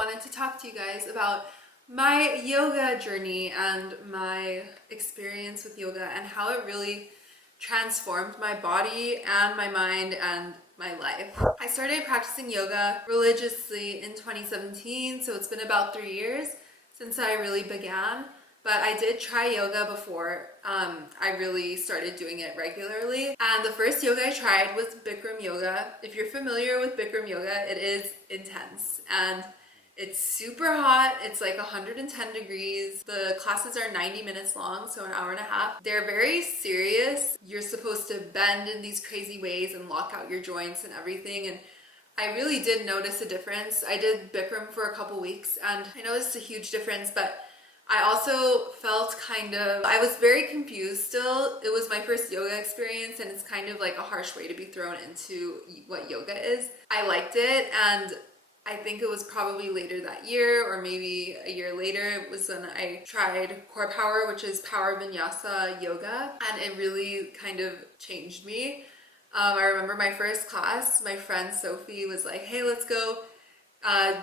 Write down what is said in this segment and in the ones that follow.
wanted to talk to you guys about my yoga journey and my experience with yoga and how it really transformed my body and my mind and my life. I started practicing yoga religiously in 2017, so it's been about 3 years since I really began. But I did try yoga before I really started doing it regularly. And the first yoga I tried was Bikram Yoga. If you're familiar with Bikram Yoga, it is intense and it's super hot. It's like 110 degrees. The classes are 90 minutes long, so an hour and a half. They're very serious. You're supposed to bend in these crazy ways and lock out your joints and everything. And I really did notice a difference. I did Bikram for a couple weeks and I noticed a huge difference, but I also felt I was very confused still. It was my first yoga experience and it's kind of like a harsh way to be thrown into what yoga is. I liked it, and I think it was probably later that year or maybe a year later was when I tried Core Power, which is Power Vinyasa Yoga, and it really kind of changed me. I remember my first class, my friend Sophie was like, hey, let's go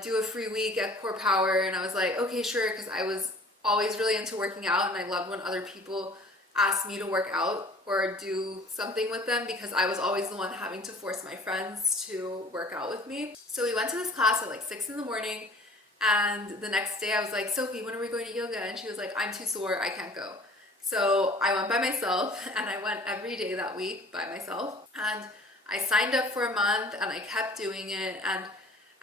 do a free week at Core Power, and I was like, okay, sure, because I was always really into working out and I loved when other people asked me to work out or do something with them, because I was always the one having to force my friends to work out with me. So we went to this class at like 6 in the morning, and the next day I was like, Sophie, when are we going to yoga? And she was like, I'm too sore, I can't go. So I went by myself, and I went every day that week by myself, and I signed up for a month and I kept doing it. And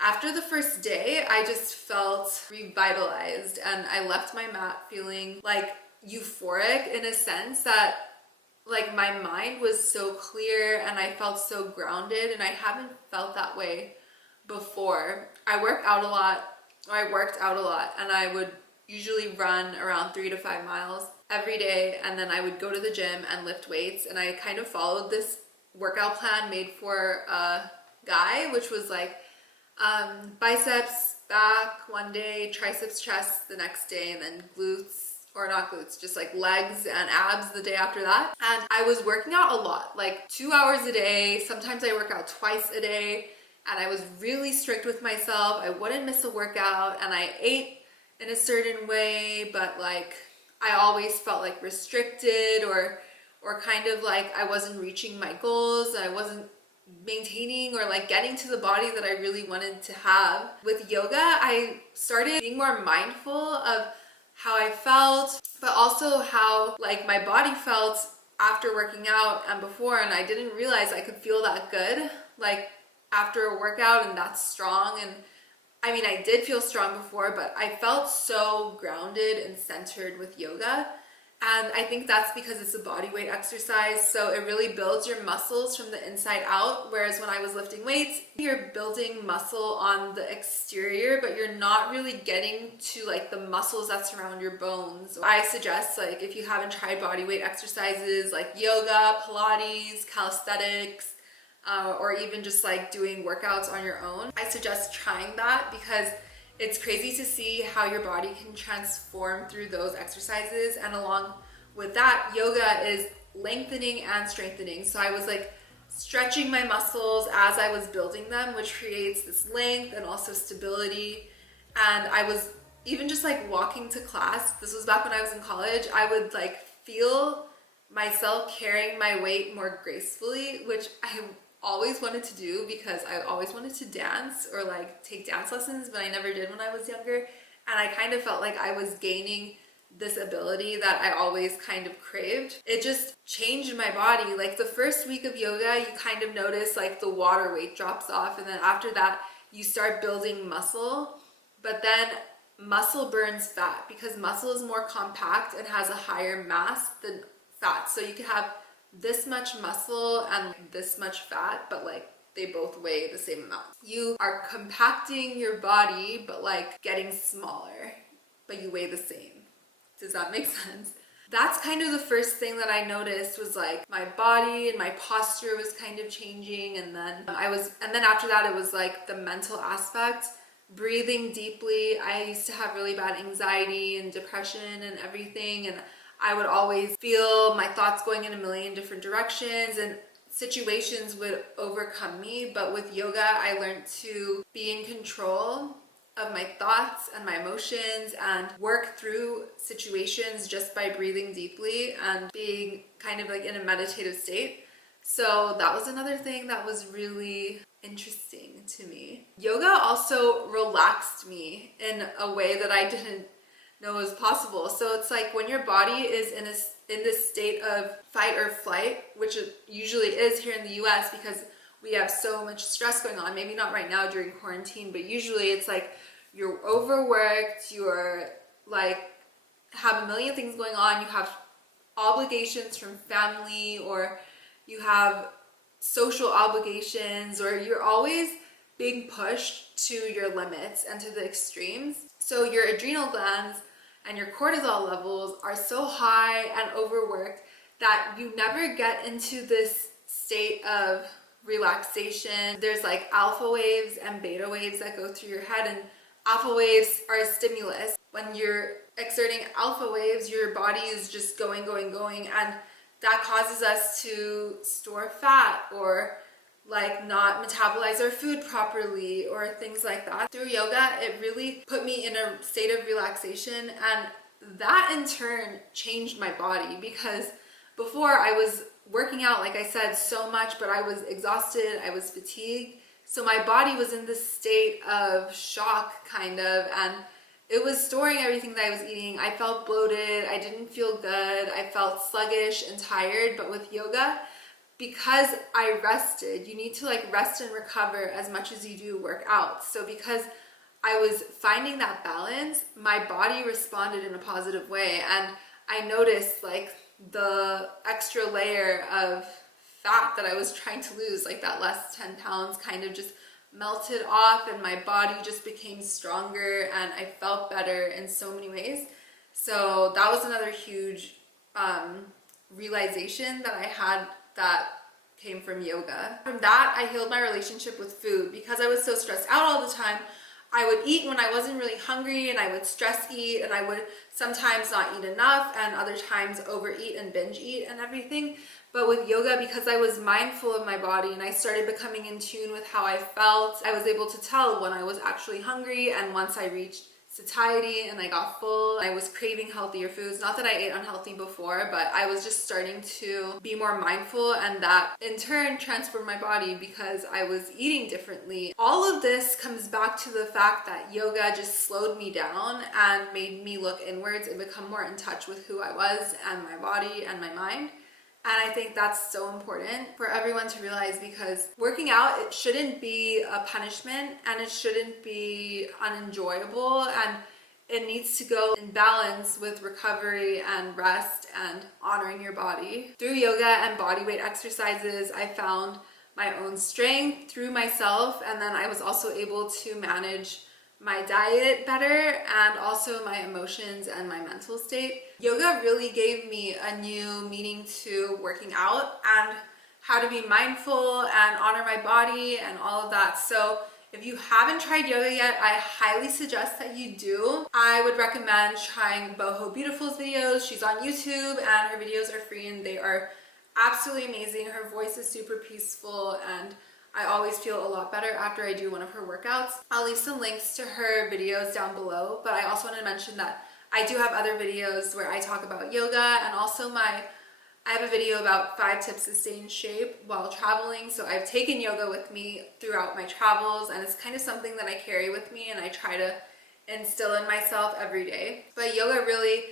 after the first day, I just felt revitalized and I left my mat feeling like euphoric, in a sense that like my mind was so clear and I felt so grounded, and I haven't felt that way before. I worked out a lot and I would usually run around 3 to 5 miles every day, and then I would go to the gym and lift weights, and I kind of followed this workout plan made for a guy, which was like biceps, back one day, triceps, chest the next day, and then glutes, or not glutes, just like legs and abs the day after that. And I was working out a lot, like 2 hours a day. Sometimes I work out twice a day, and I was really strict with myself. I wouldn't miss a workout, and I ate in a certain way, but like I always felt like restricted or kind of like I wasn't reaching my goals. I wasn't maintaining or like getting to the body that I really wanted to have. With yoga, I started being more mindful of how I felt, but also how like my body felt after working out and before, and I didn't realize I could feel that good like after a workout and that strong. And I mean, I did feel strong before, but I felt so grounded and centered with yoga. And I think that's because it's a body weight exercise, so it really builds your muscles from the inside out. Whereas when I was lifting weights, you're building muscle on the exterior, but you're not really getting to like the muscles that surround your bones. I suggest, like, if you haven't tried body weight exercises like yoga, Pilates, calisthenics, or even just like doing workouts on your own, I suggest trying that, because it's crazy to see how your body can transform through those exercises. And along with that, yoga is lengthening and strengthening. So I was like stretching my muscles as I was building them, which creates this length and also stability. And I was even just like walking to class, this was back when I was in college, I would like feel myself carrying my weight more gracefully, which I always wanted to do because I always wanted to dance or like take dance lessons, but I never did when I was younger. And I kind of felt like I was gaining this ability that I always kind of craved. It just changed my body. Like the first week of yoga, you kind of notice like the water weight drops off, and then after that you start building muscle. But then muscle burns fat because muscle is more compact and has a higher mass than fat. So you could have this much muscle and this much fat, but like they both weigh the same amount. You are compacting your body, but like getting smaller, but you weigh the same. Does that make sense? That's kind of the first thing that I noticed, was like my body and my posture was kind of changing. And then after that, it was like the mental aspect, breathing deeply. I used to have really bad anxiety and depression and everything, and I would always feel my thoughts going in a million different directions, and situations would overcome me. But with yoga, I learned to be in control of my thoughts and my emotions and work through situations just by breathing deeply and being kind of like in a meditative state. So that was another thing that was really interesting to me. Yoga also relaxed me in a way that I didn't know was possible. So it's like when your body is in this state of fight or flight, which it usually is here in the US because we have so much stress going on. Maybe not right now during quarantine, but usually it's like you're overworked, you're like have a million things going on, you have obligations from family, or you have social obligations, or you're always being pushed to your limits and to the extremes. So your adrenal glands and your cortisol levels are so high and overworked that you never get into this state of relaxation. There's like alpha waves and beta waves that go through your head, and alpha waves are a stimulus. When you're exerting alpha waves, your body is just going, and that causes us to store fat or like not metabolize our food properly or things like that. Through yoga, it really put me in a state of relaxation, and that in turn changed my body, because before I was working out, like I said, so much, but I was exhausted, I was fatigued. So my body was in this state of shock kind of, and it was storing everything that I was eating. I felt bloated, I didn't feel good, I felt sluggish and tired. But with yoga, because I rested, you need to like rest and recover as much as you do work out. So because I was finding that balance, my body responded in a positive way, and I noticed like the extra layer of fat that I was trying to lose, like that last 10 pounds kind of just melted off, and my body just became stronger, and I felt better in so many ways. So that was another huge realization that I had that came from yoga. From that, I healed my relationship with food. Because I was so stressed out all the time, I would eat when I wasn't really hungry, and I would stress eat, and I would sometimes not eat enough, and other times overeat and binge eat and everything. But with yoga, because I was mindful of my body and I started becoming in tune with how I felt, I was able to tell when I was actually hungry, and once I reached satiety and I got full, I was craving healthier foods. Not that I ate unhealthy before, but I was just starting to be more mindful, and that in turn transformed my body because I was eating differently. All of this comes back to the fact that yoga just slowed me down and made me look inwards and become more in touch with who I was and my body and my mind. And I think that's so important for everyone to realize, because working out, it shouldn't be a punishment, and it shouldn't be unenjoyable, and it needs to go in balance with recovery and rest and honoring your body. Through yoga and bodyweight exercises, I found my own strength through myself, and then I was also able to manage my diet better, and also my emotions and my mental state. Yoga really gave me a new meaning to working out and how to be mindful and honor my body and all of that. So if you haven't tried yoga yet, I highly suggest that you do. I would recommend trying BOHO Beautiful's videos. She's on YouTube and her videos are free, and they are absolutely amazing. Her voice is super peaceful, and I always feel a lot better after I do one of her workouts. I'll leave some links to her videos down below, but I also want to mention that I do have other videos where I talk about yoga, and also I have a video about 5 tips to stay in shape while traveling. So I've taken yoga with me throughout my travels, and it's kind of something that I carry with me and I try to instill in myself every day. But yoga really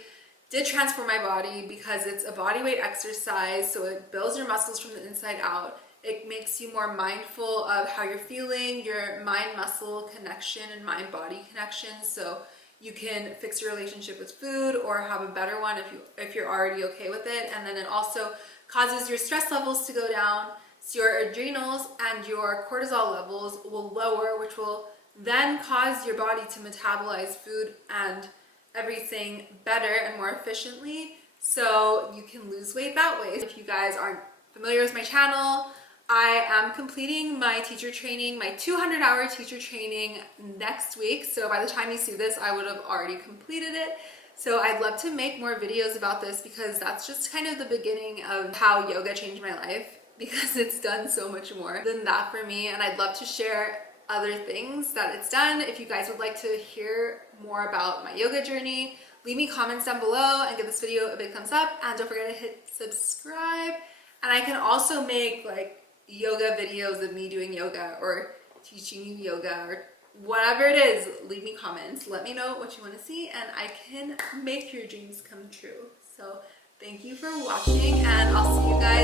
did transform my body because it's a bodyweight exercise, so it builds your muscles from the inside out. It makes you more mindful of how you're feeling, your mind-muscle connection and mind-body connection, so you can fix your relationship with food or have a better one if you're already okay with it. And then it also causes your stress levels to go down, so your adrenals and your cortisol levels will lower, which will then cause your body to metabolize food and everything better and more efficiently, so you can lose weight that way. If you guys aren't familiar with my channel, I am completing my teacher training, my 200-hour teacher training next week. So by the time you see this, I would have already completed it. So I'd love to make more videos about this, because that's just kind of the beginning of how yoga changed my life, because it's done so much more than that for me. And I'd love to share other things that it's done. If you guys would like to hear more about my yoga journey, leave me comments down below and give this video a big thumbs up, and don't forget to hit subscribe. And I can also make like yoga videos of me doing yoga or teaching you yoga or whatever it is. Leave me comments, let me know what you want to see, and I can make your dreams come true. So thank you for watching, and I'll see you guys